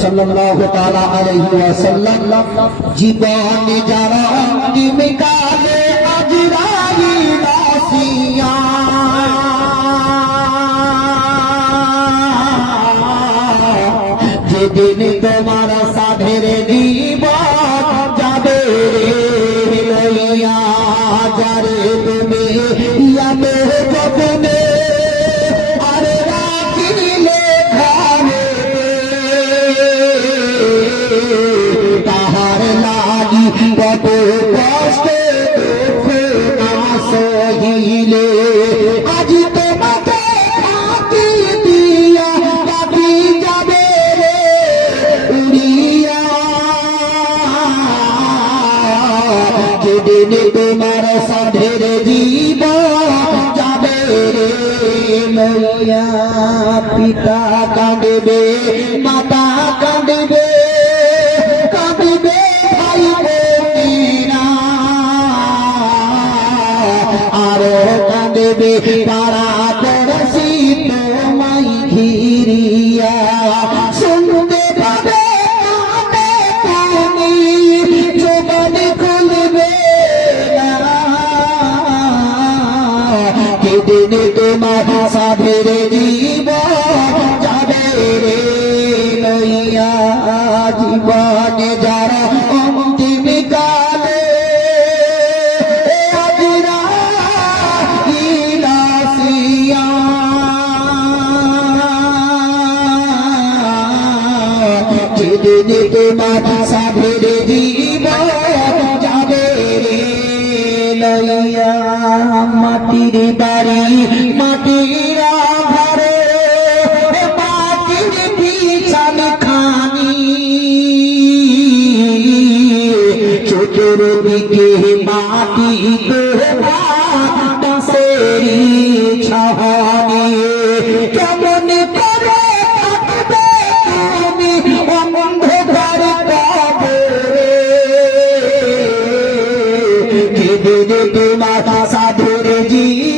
সাল্লাল্লাহু তাআলা আলাইহি ওয়াসাল্লাম জীবনে যারা অন্তিম কালে আজরাইল আসিয়া যেদিন তোমার সাধের জীবন যাবে লইয়া যারে তুমি ইয়ামে যতনে আর রাখিলে ঘরে তাহার লাগি কত কষ্টে দুঃখ না সহিলে আজ তোমাকে ফাঁকি দিয়া পাখি যাবে রে উড়িয়া যেদিন তোমার সাধের জীবন যাবে রে লইয়া পিতা কাঁদবে মাতা কাঁদবে কাঁদবে ভাই বোনেরা আরো কাঁদবে পাড়া পড়শি তোমায় ঘিরিয়া শুনতে পাবে কানে কানে জবান খুলবে না যেদিন তোমার সাধের জীবন যাবে রে লইয়া জীবনে যারা অন্তিম কালে আজরাইল আসিয়া যেদিন তোমার সাধের জীবন যাবে রে লইয়া মাটির বাড়ি মাটির ঘরে মাটির বিছানা খানি চতুর্দিকে মাটি বাঁশেরি ছাহানি কেমন করে থাকবে তুমি অন্ধকার কবরে যেদিন তোমার সাধুর জীবন